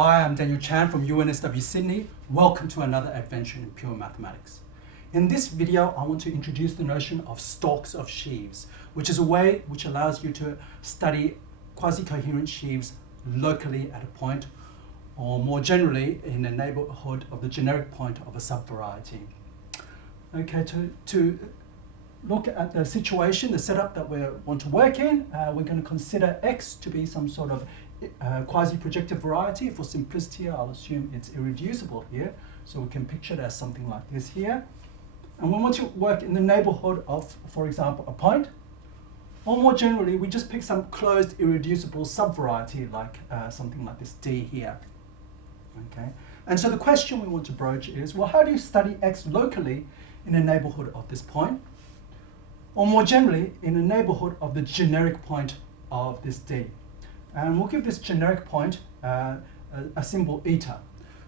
Hi, I'm Daniel Chan from UNSW Sydney. Welcome to another adventure in pure mathematics. In this video, I want to introduce the notion of stalks of sheaves, which is a way which allows you to study quasi-coherent sheaves locally at a point, or more generally in a neighbourhood of the generic point of a subvariety. Okay, to look at the situation, the setup that we want to work in, we're going to consider X to be some sort of quasi-projective variety. For simplicity, I'll assume it's irreducible here, so we can picture it as something like this here. And we want to work in the neighbourhood of, for example, a point. Or more generally, we just pick some closed irreducible subvariety like something like this D here. Okay. And so the question we want to broach is, well, how do you study X locally in a neighbourhood of this point? Or more generally, in a neighbourhood of the generic point of this D. And we'll give this generic point a symbol eta.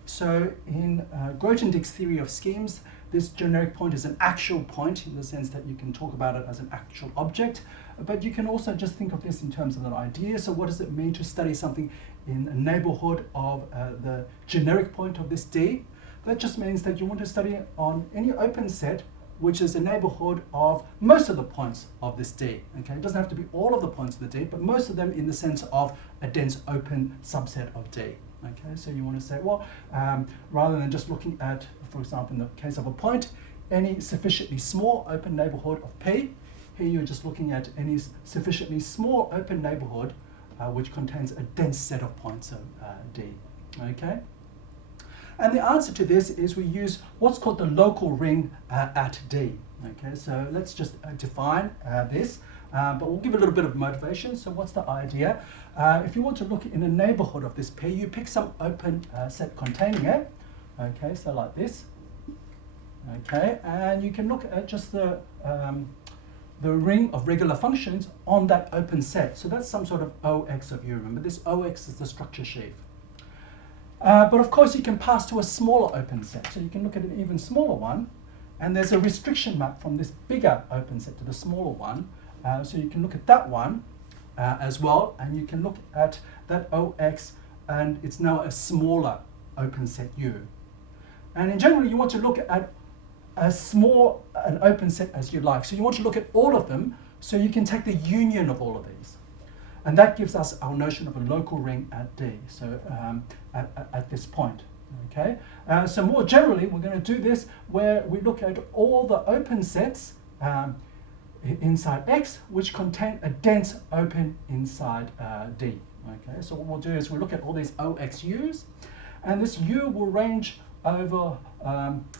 So in Grothendieck's theory of schemes, this generic point is an actual point in the sense that you can talk about it as an actual object, but you can also just think of this in terms of an idea. So what does it mean to study something in a neighbourhood of the generic point of this D? That just means that you want to study on any open set which is a neighbourhood of most of the points of this D. Okay, it doesn't have to be all of the points of the D, but most of them in the sense of a dense open subset of D. Okay, so you want to say, well, rather than just looking at, for example, in the case of a point, any sufficiently small open neighbourhood of P, here you're just looking at any sufficiently small open neighbourhood which contains a dense set of points of D. Okay. And the answer to this is we use what's called the local ring at D. Okay, so let's just define this, but we'll give a little bit of motivation. So what's the idea? If you want to look in a neighbourhood of this P, you pick some open set containing it. Okay, so like this. Okay, and you can look at just the ring of regular functions on that open set. So that's some sort of OX of U. Remember, this OX is the structure sheaf. But of course, you can pass to a smaller open set. So you can look at an even smaller one. And there's a restriction map from this bigger open set to the smaller one. So you can look at that one as well. And you can look at that OX, and it's now a smaller open set U. And in general, you want to look at as small an open set as you like. So you want to look at all of them, so you can take the union of all of these. And that gives us our notion of a local ring at D, so at this point. Okay. So more generally, we're going to do this where we look at all the open sets inside X, which contain a dense open inside D. Okay. So what we'll do is we'll look at all these OXUs, and this U will range over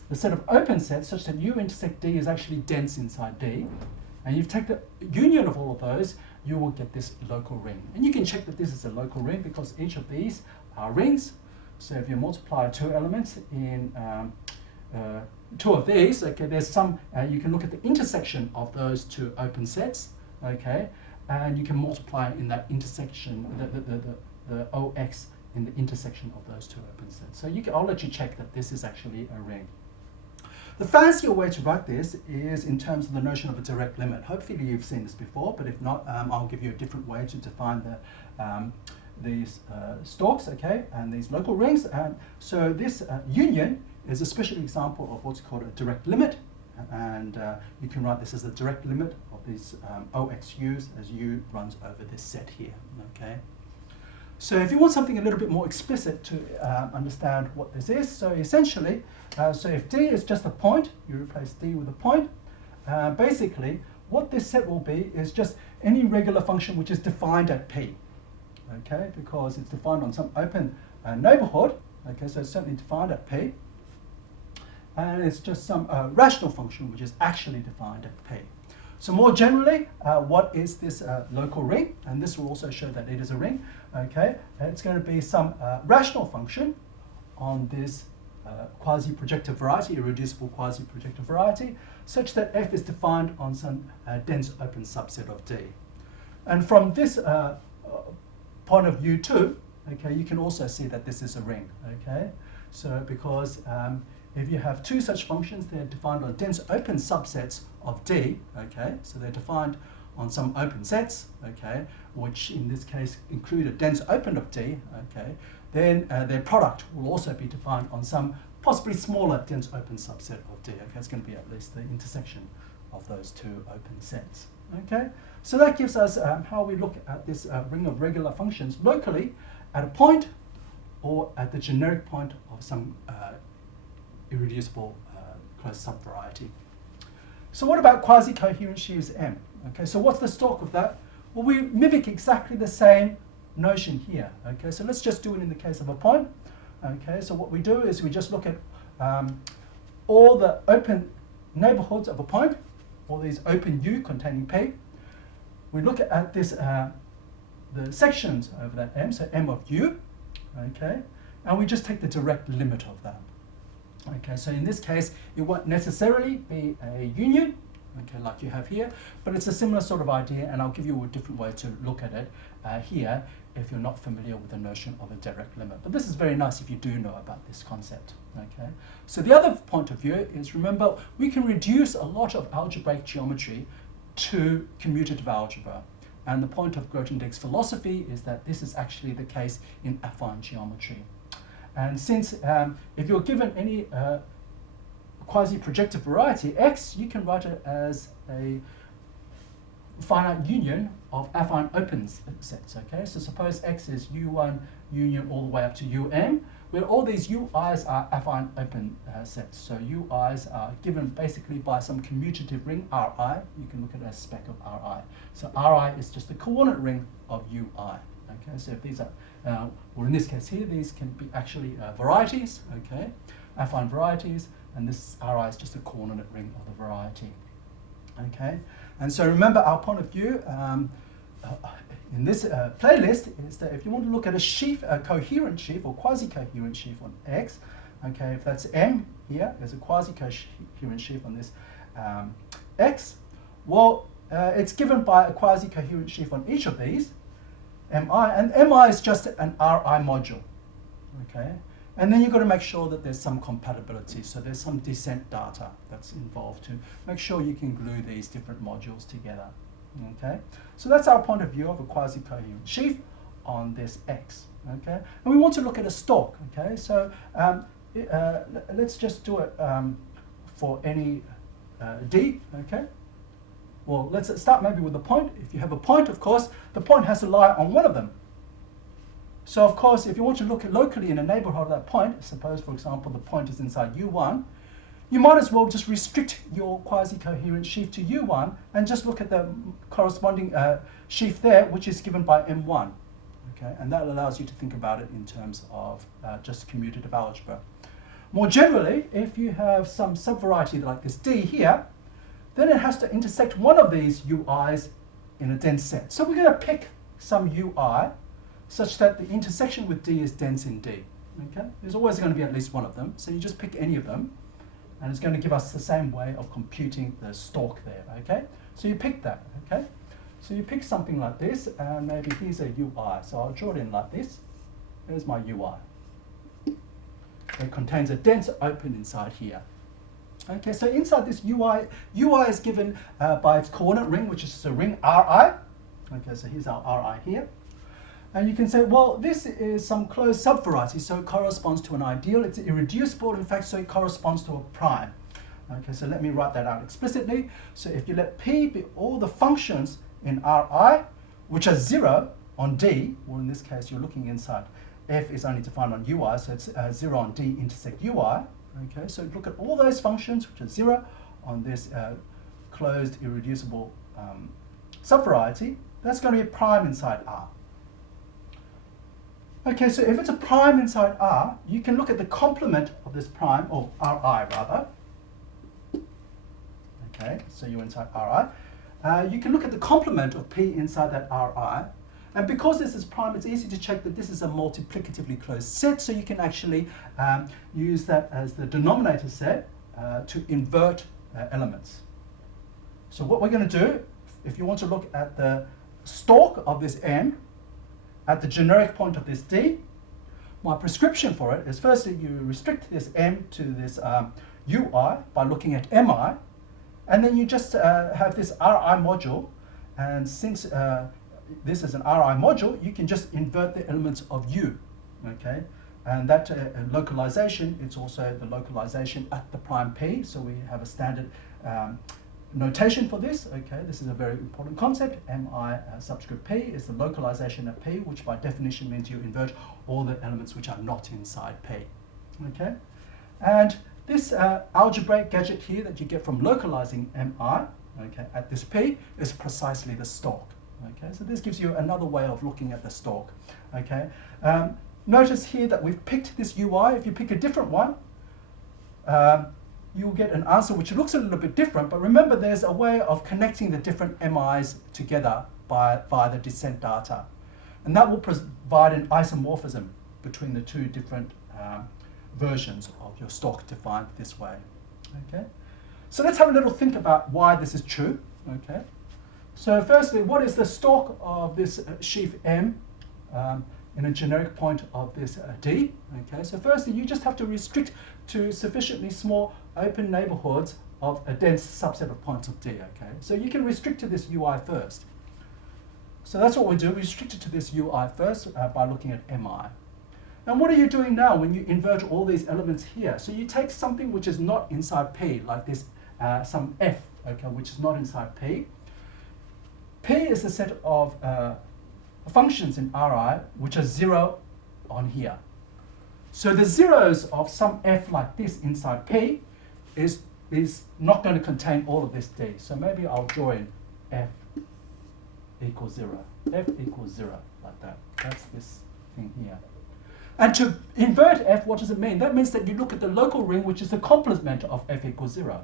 the set of open sets such that U intersect D is actually dense inside D. And you take the union of all of those, you will get this local ring. And you can check that this is a local ring because each of these are rings. So if you multiply two elements in two of these, okay, there's some, you can look at the intersection of those two open sets, okay, and you can multiply in that intersection, the OX in the intersection of those two open sets. So I'll let you check that this is actually a ring. The fancier way to write this is in terms of the notion of a direct limit. Hopefully you've seen this before, but if not, I'll give you a different way to define these stalks, okay, and these local rings. So this union is a special example of what's called a direct limit, and you can write this as the direct limit of these OXUs as U runs over this set here, okay. So if you want something a little bit more explicit to understand what this is, so essentially, so if D is just a point, you replace D with a point. Basically, what this set will be is just any regular function which is defined at P, okay, because it's defined on some open neighbourhood, okay, so it's certainly defined at P. And it's just some rational function which is actually defined at P. So more generally, what is this local ring? And this will also show that it is a ring. Okay, it's going to be some rational function on this quasi-projective variety, irreducible quasi-projective variety, such that f is defined on some dense open subset of D. And from this point of view too, okay, you can also see that this is a ring. Okay, so because if you have two such functions, they're defined on dense open subsets of D, okay, so they're defined on some open sets, okay, which in this case include a dense open of D, okay, then their product will also be defined on some possibly smaller dense open subset of D. Okay, it's going to be at least the intersection of those two open sets. Okay, so that gives us how we look at this ring of regular functions locally at a point or at the generic point of some irreducible closed subvariety. So what about quasi-coherent sheaves M? Okay, so what's the stalk of that? Well, we mimic exactly the same notion here. Okay, so let's just do it in the case of a point. Okay, so what we do is we just look at all the open neighbourhoods of a point, all these open U containing P. We look at this, the sections over that M, so M of U, okay, and we just take the direct limit of that. Okay, so in this case, it won't necessarily be a union, okay, like you have here, but it's a similar sort of idea, and I'll give you a different way to look at it here if you're not familiar with the notion of a direct limit. But this is very nice if you do know about this concept. Okay, so the other point of view is, remember, we can reduce a lot of algebraic geometry to commutative algebra. And the point of Grothendieck's philosophy is that this is actually the case in affine geometry. And since if you're given any quasi-projective variety x, you can write it as a finite union of affine open sets. Okay, so suppose x is u1 union all the way up to un, where all these ui's are affine open sets. So ui's are given basically by some commutative ring Ri. You can look at it as spec of Ri. So Ri is just the coordinate ring of ui. Okay, so if these are, or in this case here, these can be actually varieties. Okay, affine varieties, and this Ri is just a coordinate ring of the variety. Okay, and so remember our point of view in this playlist is that if you want to look at a sheaf, a coherent sheaf or quasi-coherent sheaf on X, okay, if that's M here, there's a quasi-coherent sheaf on this X, well, it's given by a quasi-coherent sheaf on each of these, Mi, and Mi is just an Ri module, okay? And then you've got to make sure that there's some compatibility, so there's some descent data that's involved to make sure you can glue these different modules together, okay? So that's our point of view of a quasi-coherent sheaf on this X, okay? And we want to look at a stalk, okay? So let's just do it for any D, okay? Well, let's start maybe with a point. If you have a point, of course, the point has to lie on one of them. So of course, if you want to look at locally in a neighbourhood of that point, suppose for example the point is inside U1, you might as well just restrict your quasi-coherent sheaf to U1 and just look at the corresponding sheaf there, which is given by M1. Okay, and that allows you to think about it in terms of just commutative algebra. More generally, if you have some subvariety like this D here, then it has to intersect one of these UIs in a dense set. So we're going to pick some UI such that the intersection with D is dense in D. Okay? There's always going to be at least one of them, so you just pick any of them, and it's going to give us the same way of computing the stalk there. Okay? So you pick that. Okay? So you pick something like this, and maybe here's a UI. So I'll draw it in like this. Here's my UI. It contains a dense open inside here. Okay, so inside this UI is given by its coordinate ring, which is a ring Ri. Okay, so here's our Ri here. And you can say, well, this is some closed subvariety, so it corresponds to an ideal. It's irreducible, in fact, so it corresponds to a prime. Okay, so let me write that out explicitly. So if you let P be all the functions in Ri, which are 0 on D, well, in this case, you're looking inside. F is only defined on UI, so it's 0 on D intersect UI. Okay, so look at all those functions which are 0 on this closed irreducible subvariety. That's going to be a prime inside R. Okay, so if it's a prime inside R, you can look at the complement of this prime, or Ri rather. Okay, so you're inside Ri. You can look at the complement of P inside that Ri. And because this is prime, it's easy to check that this is a multiplicatively closed set, so you can actually use that as the denominator set to invert elements. So what we're going to do, if you want to look at the stalk of this M at the generic point of this D, my prescription for it is firstly you restrict this M to this UI by looking at Mi, and then you just have this Ri module, and since this is an Ri module, you can just invert the elements of U. okay? And that localization, it's also the localization at the prime P, so we have a standard notation for this, okay? This is a very important concept. Mi subscript P is the localization at P, which by definition means you invert all the elements which are not inside P, okay? And this algebraic gadget here that you get from localizing Mi, okay, at this P is precisely the stalk, okay? So this gives you another way of looking at the stalk, okay? Notice here that we've picked this UI. If you pick a different one, you'll get an answer which looks a little bit different, but remember there's a way of connecting the different MIs together via the descent data. And that will provide an isomorphism between the two different versions of your stalk defined this way, okay? So let's have a little think about why this is true, okay? So firstly, what is the stalk of this sheaf M in a generic point of this D, okay? So firstly, you just have to restrict to sufficiently small open neighborhoods of a dense subset of points of D, okay? So you can restrict to this UI first. So that's what we do, we restrict it to this UI first by looking at MI. And what are you doing now when you invert all these elements here? So you take something which is not inside P, like this, some F, okay, which is not inside P. P is the set of functions in Ri which are 0 on here. So the zeros of some F like this inside P is not going to contain all of this D. So maybe I'll draw in F equals 0. F equals 0, like that. That's this thing here. And to invert F, what does it mean? That means that you look at the local ring, which is the complement of F equals 0.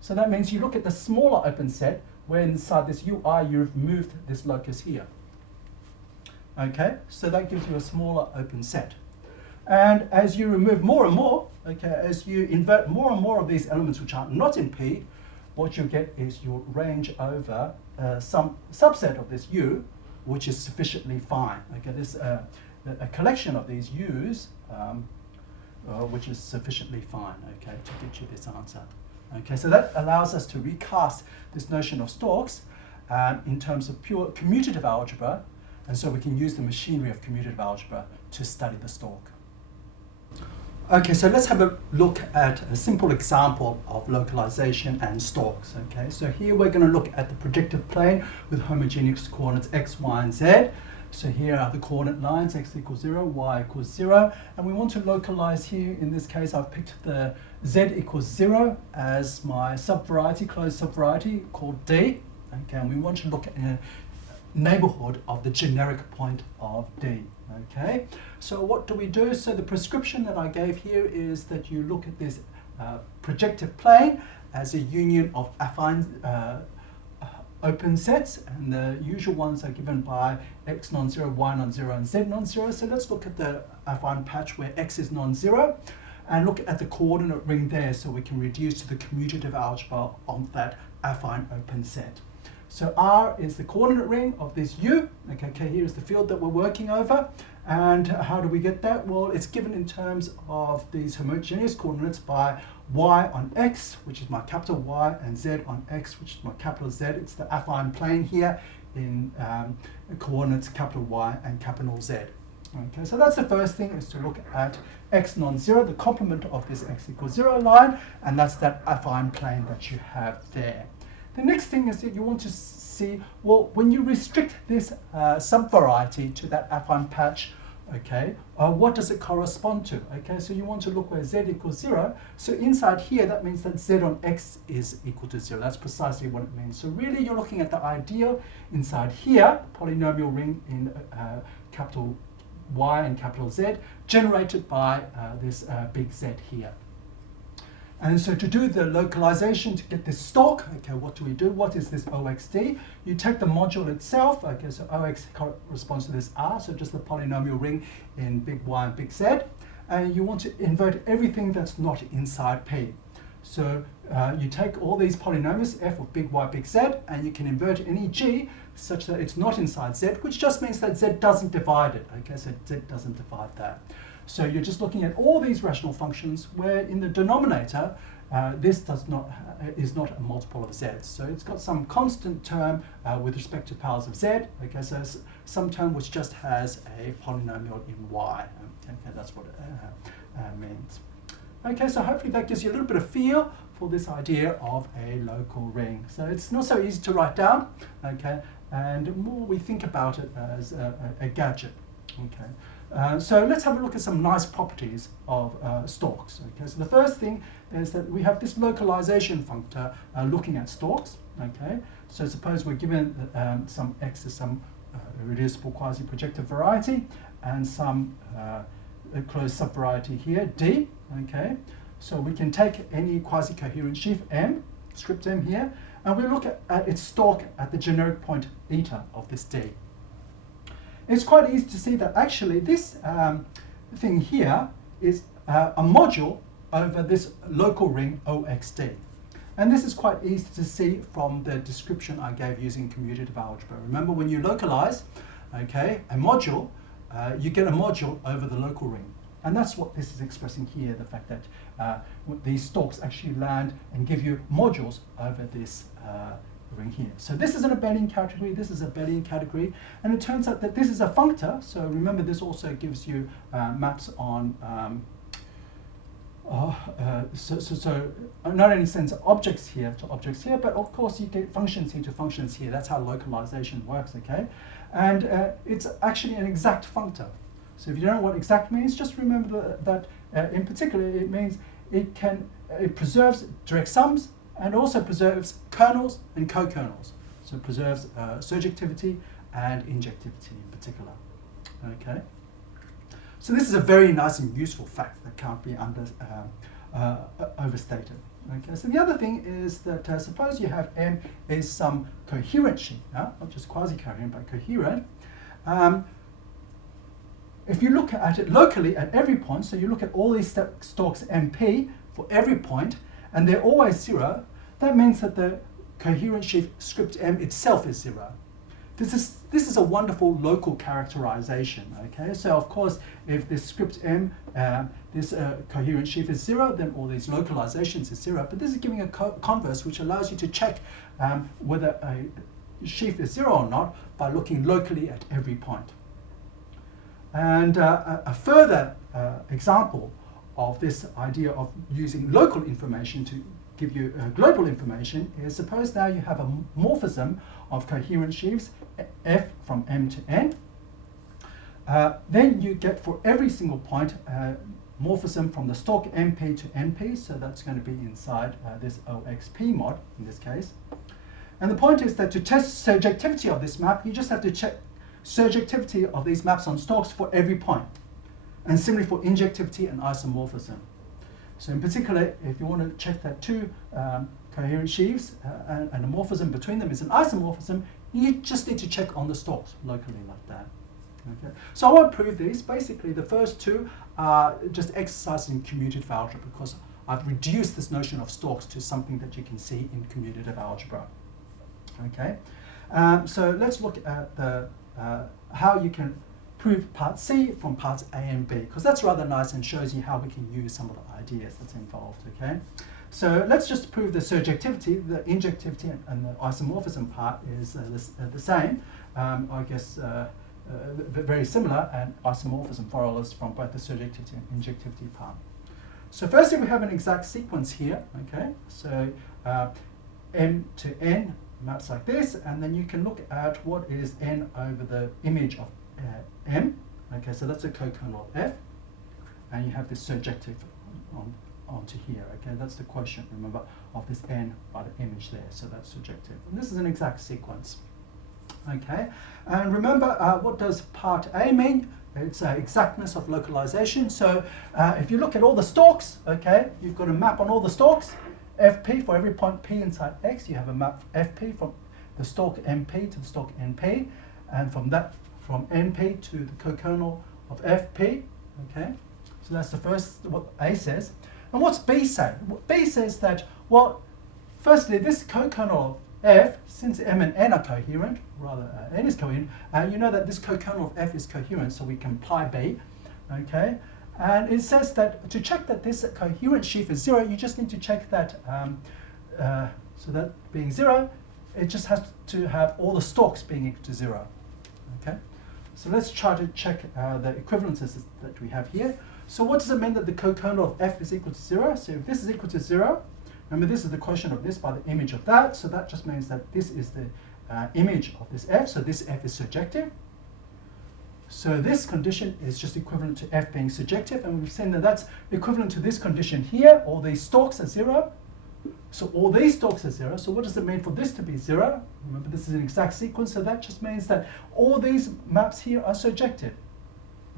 So that means you look at the smaller open set, where inside this UI you've moved this locus here. Okay, so that gives you a smaller open set. And as you remove more and more, okay, as you invert more and more of these elements which are not in P, what you get is you'll range over some subset of this U, which is sufficiently fine. Okay, this a collection of these U's, which is sufficiently fine, okay, to get you this answer. Okay, so that allows us to recast this notion of stalks in terms of pure commutative algebra, and so we can use the machinery of commutative algebra to study the stalk. Okay, so let's have a look at a simple example of localization and stalks. Okay, so here we're going to look at the projective plane with homogeneous coordinates x, y, and z. So here are the coordinate lines, x equals 0, y equals 0, and we want to localize here. In this case, I've picked the z equals 0 as my subvariety, closed subvariety called D. Okay, and we want to look at a neighborhood of the generic point of D. Okay, so what do we do? So the prescription that I gave here is that you look at this projective plane as a union of affine open sets, and the usual ones are given by x non-zero, y non-zero, and z non-zero. So let's look at the affine patch where x is non-zero, and look at the coordinate ring there, so we can reduce to the commutative algebra of that affine open set. So R is the coordinate ring of this U. Okay, here is the field that we're working over. And how do we get that? Well, it's given in terms of these homogeneous coordinates by y on x, which is my capital Y, and z on x, which is my capital Z. It's the affine plane here in coordinates capital Y and capital Z. Okay, so that's the first thing, is to look at x non-zero, the complement of this x equals 0 line, and that's that affine plane that you have there. The next thing is that you want to see, well, when you restrict this subvariety to that affine patch, okay, what does it correspond to? Okay, so you want to look where z equals 0. So inside here, that means that z on x is equal to 0. That's precisely what it means. So really, you're looking at the ideal inside here, polynomial ring in capital Y and capital Z, generated by this big Z here. And so to do the localization to get this stalk, okay, what do we do? What is this OXD? You take the module itself, okay, so OX corresponds to this R, so just the polynomial ring in big Y and big Z. And you want to invert everything that's not inside P. So you take all these polynomials, f of big Y, big Z, and you can invert any G such that it's not inside Z, which just means that Z doesn't divide it, okay, so Z doesn't divide that. So you're just looking at all these rational functions where in the denominator this is not a multiple of z. So it's got some constant term with respect to powers of z. Okay, so it's some term which just has a polynomial in y. Okay, that's what it means. Okay, so hopefully that gives you a little bit of feel for this idea of a local ring. So it's not so easy to write down, okay, and the more we think about it as a gadget. Okay, so let's have a look at some nice properties of stalks. Okay, so the first thing is that we have this localization functor looking at stalks. Okay, so suppose we're given some x is some irreducible quasi-projective variety and some closed subvariety here, D. Okay, so we can take any quasi-coherent sheaf M, script M here, and we look at its stalk at the generic point eta of this D. It's quite easy to see that actually this thing here is a module over this local ring OXD. And this is quite easy to see from the description I gave using commutative algebra. Remember, when you localize, okay, a module, you get a module over the local ring. And that's what this is expressing here, the fact that these stalks actually land and give you modules over this ring here. So this is an abelian category, this is a abelian category, and it turns out that this is a functor. So remember, this also gives you maps on so not only sends objects here to objects here, but of course you get functions here to functions here. That's how localization works, okay? And it's actually an exact functor. So if you don't know what exact means, just remember that in particular it means it preserves direct sums and also preserves kernels and co-kernels. So it preserves surjectivity and injectivity in particular. Okay. So this is a very nice and useful fact that can't be overstated. Okay. So the other thing is that suppose you have M is some coherent sheaf, not just quasi-coherent but coherent. If you look at it locally at every point, so you look at all these stalks MP for every point, and they're always 0, that means that the coherent sheaf script M itself is 0. This is a wonderful local characterization. Okay, so of course, if this script M, this coherent sheaf is 0, then all these localizations is 0. But this is giving a converse which allows you to check whether a sheaf is 0 or not by looking locally at every point. And a further example of this idea of using local information to give you global information is, suppose now you have a morphism of coherent sheaves F from M to N. Then you get for every single point morphism from the stalk MP to NP, so that's going to be inside this OXP mod in this case. And the point is that to test surjectivity of this map, you just have to check surjectivity of these maps on stalks for every point, and similarly for injectivity and isomorphism. So in particular, if you want to check that two coherent sheaves and a morphism between them is an isomorphism, you just need to check on the stalks locally like that. Okay. So I won't prove these. Basically, the first two are just exercises in commutative algebra because I've reduced this notion of stalks to something that you can see in commutative algebra. Okay. So let's look at the how you can prove part C from parts A and B, because that's rather nice and shows you how we can use some of the ideas that's involved. Okay, so let's just prove the surjectivity, the injectivity, and the isomorphism part is the same. I guess very similar, and isomorphism follows from both the surjectivity and injectivity part. So firstly, we have an exact sequence here. Okay, so M to N maps like this, and then you can look at what is N over the image of M. Okay, so that's a co-kernel of F, and you have this surjective onto here. Okay, that's the quotient, remember, of this N by the image there, so that's surjective. And this is an exact sequence. Okay, and remember, what does part A mean? It's exactness of localization. So if you look at all the stalks, okay, you've got a map on all the stalks, Fp for every point P inside X, you have a map Fp from the stalk MP to the stalk NP, and from NP to the co-kernel of Fp. Okay, so that's the first, what A says. And what's B say? B says that, well, firstly, this co-kernel of F, since M and N are coherent, rather N is coherent, you know that this co-kernel of F is coherent, so we can apply B. Okay, And it says that to check that this coherent sheaf is 0, you just need to check that, so that being 0, it just has to have all the stalks being equal to 0. Okay? So let's try to check the equivalences that we have here. So what does it mean that the cokernel of f is equal to 0? So if this is equal to 0, remember this is the quotient of this by the image of that, so that just means that this is the image of this f, so this f is surjective. So this condition is just equivalent to f being surjective, and we've seen that that's equivalent to this condition here. All these stalks are 0. So all these stalks are 0. So what does it mean for this to be 0? Remember, this is an exact sequence, so that just means that all these maps here are surjective.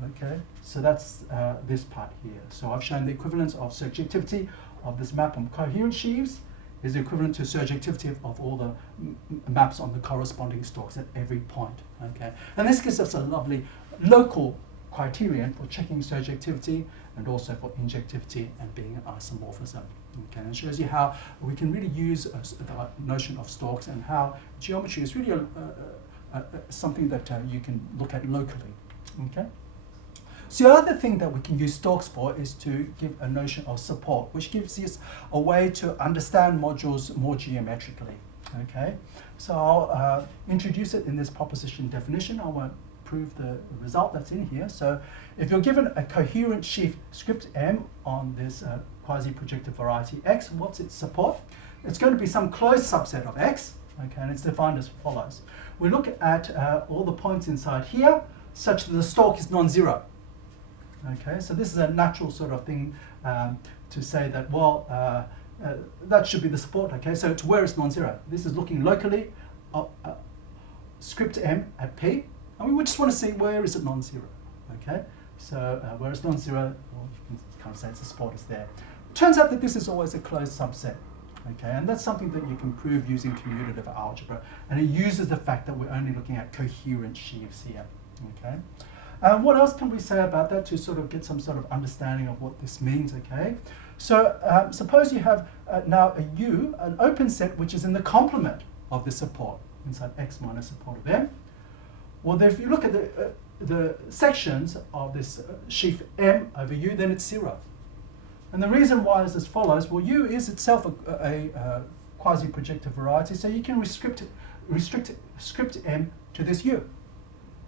Okay, so that's this part here. So I've shown the equivalence of surjectivity of this map on coherent sheaves is equivalent to surjectivity of all the maps on the corresponding stalks at every point. Okay, and this gives us a lovely local criterion for checking surjectivity and also for injectivity and being an isomorphism. Okay, and it shows you how we can really use the notion of stalks and how geometry is really something that you can look at locally. Okay. So the other thing that we can use stalks for is to give a notion of support, which gives us a way to understand modules more geometrically. Okay, so I'll introduce it in this proposition definition. I won't prove the result that's in here. So if you're given a coherent sheaf script M on this quasi-projective variety X, what's its support? It's going to be some closed subset of X, okay, and it's defined as follows. We look at all the points inside here such that the stalk is non-zero. Okay, so this is a natural sort of thing to say that, well, that should be the support. Okay, so it's where it's non-zero. This is looking locally, script M at P, and we just want to see where is it non-zero. Okay, so where it's non-zero, well, you can kind of say it's the support is there. Turns out that this is always a closed subset. Okay, and that's something that you can prove using commutative algebra, and it uses the fact that we're only looking at coherent sheaves here. Okay. What else can we say about that to sort of get some sort of understanding of what this means, okay? So suppose you have now a U, an open set, which is in the complement of the support, inside X minus support of M. Well, if you look at the sections of this sheaf M over U, then it's 0. And the reason why is as follows. Well, U is itself a quasi-projective variety, so you can restrict script M to this U.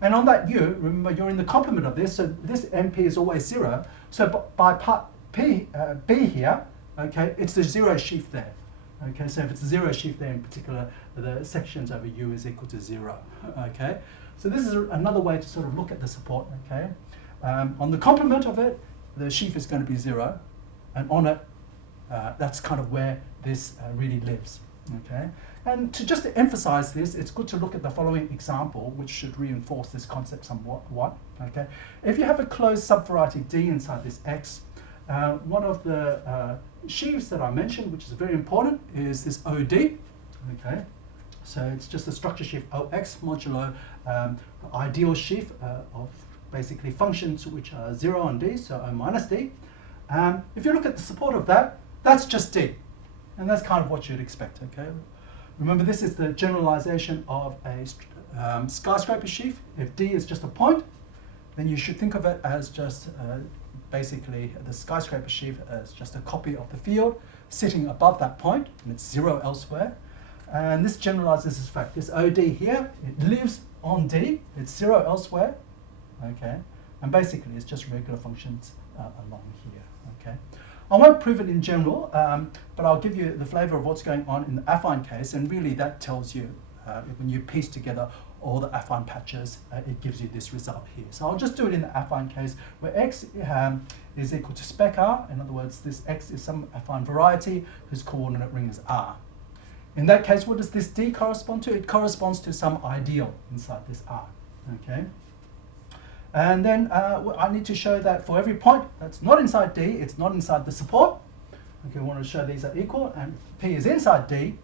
And on that U, remember you're in the complement of this, so this MP is always 0. So by part B here, okay, it's the 0 sheaf there. Okay, so if it's a 0 sheaf there in particular, the sections over U is equal to 0. Okay, so this is another way to sort of look at the support. Okay, on the complement of it, the sheaf is going to be 0, and on it, that's kind of where this really lives. Okay, and to just emphasize this, it's good to look at the following example, which should reinforce this concept somewhat. Okay, if you have a closed subvariety D inside this X, one of the sheaves that I mentioned, which is very important, is this OD. Okay, so it's just a structure sheaf OX modulo the ideal sheaf of basically functions which are 0 on D, so O minus D. If you look at the support of that, that's just D. And that's kind of what you'd expect, okay? Remember, this is the generalization of a skyscraper sheaf. If D is just a point, then you should think of it as just basically the skyscraper sheaf as just a copy of the field sitting above that point, and it's 0 elsewhere. And this generalizes this fact. This OD here, it lives on D, it's 0 elsewhere, okay? And basically, it's just regular functions along here, okay? I won't prove it in general, but I'll give you the flavor of what's going on in the affine case, and really that tells you, when you piece together all the affine patches, it gives you this result here. So I'll just do it in the affine case, where X is equal to spec R. In other words, this X is some affine variety whose coordinate ring is R. In that case, what does this D correspond to? It corresponds to some ideal inside this R, okay? And then I need to show that for every point that's not inside D, it's not inside the support. Okay, we want to show these are equal, and P is inside D,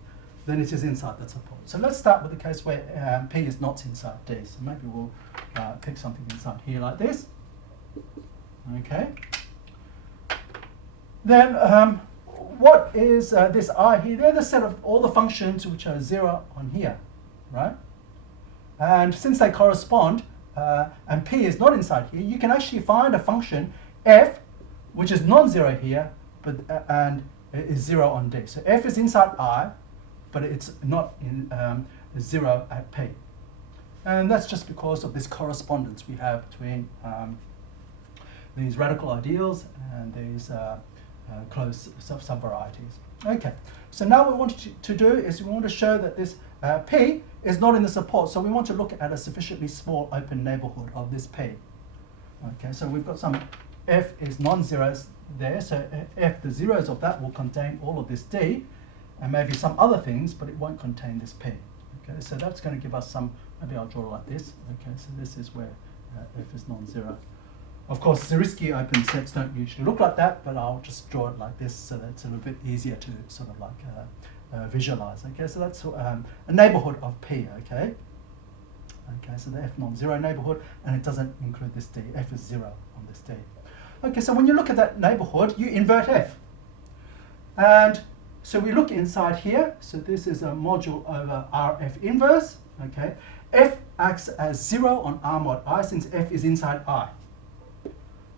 then it is inside the support. So let's start with the case where P is not inside D. So maybe we'll pick something inside here like this. Okay. Then what is this I here? They're the set of all the functions which are 0 on here, right? And since they correspond, and P is not inside here, you can actually find a function f, which is non-zero here, but and is 0 on D. So f is inside I, but it's not in 0 at P. And that's just because of this correspondence we have between these radical ideals and these closed subvarieties. Okay, so now what we want to do is we want to show that this P is not in the support. So we want to look at a sufficiently small open neighbourhood of this P. Okay, so we've got some f is non-zeros there, so f, the zeros of that will contain all of this D, and maybe some other things, but it won't contain this P. Okay, so that's going to give us some, maybe I'll draw it like this. Okay, so this is where f is non-zero. Of course, Zariski open sets don't usually look like that, but I'll just draw it like this so that it's a little bit easier to sort of like visualize. Okay, so that's a neighborhood of P. Okay. Okay, so the f non-zero neighborhood, and it doesn't include this D. F is 0 on this D. Okay, so when you look at that neighborhood, you invert f. And so we look inside here. So this is a module over Rf inverse. Okay, f acts as 0 on R mod I since f is inside I.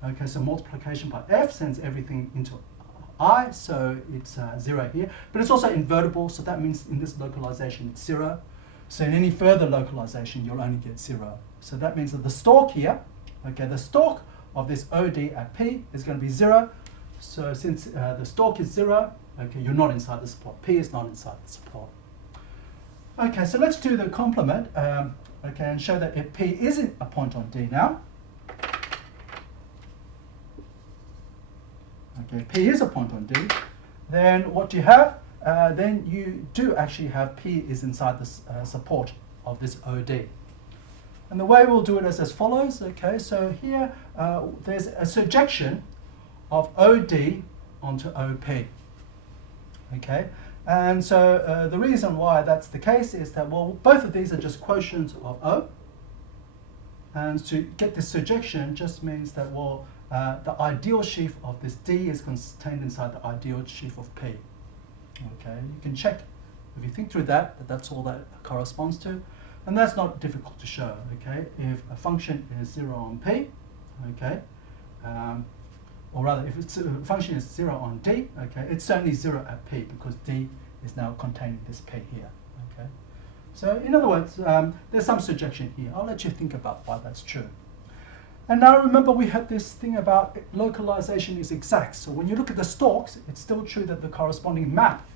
Okay, so multiplication by f sends everything into I, so it's 0 here. But it's also invertible, so that means in this localization it's 0. So in any further localization, you'll only get 0. So that means that the stalk here, okay, the stalk of this OD at P is going to be 0. So since the stalk is 0, okay, you're not inside the support. P is not inside the support. Okay, so let's do the complement, okay, and show that if P isn't a point on D now. Okay, P is a point on D, then what do you have? Then you do actually have P is inside the support of this OD. And the way we'll do it is as follows. Okay, so here there's a surjection of OD onto OP. Okay, and so the reason why that's the case is that, well, both of these are just quotients of O. And to get this surjection just means that, well, the ideal sheaf of this D is contained inside the ideal sheaf of P. Okay, you can check if you think through that, that's all that corresponds to. And that's not difficult to show, okay? If a function is 0 on P, okay, or rather, if it's, a function is 0 on D, okay, it's certainly 0 at P because D is now containing this P here, okay? So in other words, there's some surjection here. I'll let you think about why that's true. And now remember we had this thing about localization is exact. So when you look at the stalks, it's still true that the corresponding map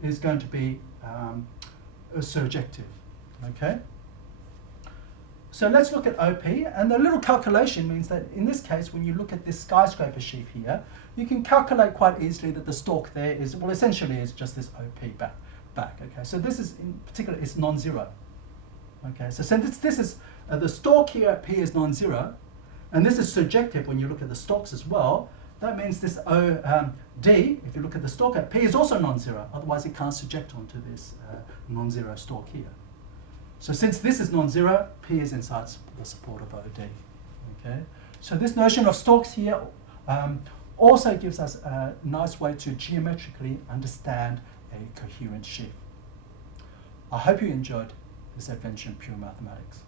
is going to be surjective, okay? So let's look at OP, and the little calculation means that in this case, when you look at this skyscraper sheaf here, you can calculate quite easily that the stalk there is, well, essentially is just this OP back, okay? So this is, in particular, is non-zero, okay? So since this is, the stalk here at P is non-zero, and this is surjective when you look at the stalks as well, that means this D, if you look at the stalk at P, is also non-zero, otherwise it can't surject onto this non-zero stalk here. So since this is non-zero, P is inside the support of OD. Okay? So this notion of stalks here also gives us a nice way to geometrically understand a coherent sheaf. I hope you enjoyed this adventure in pure mathematics.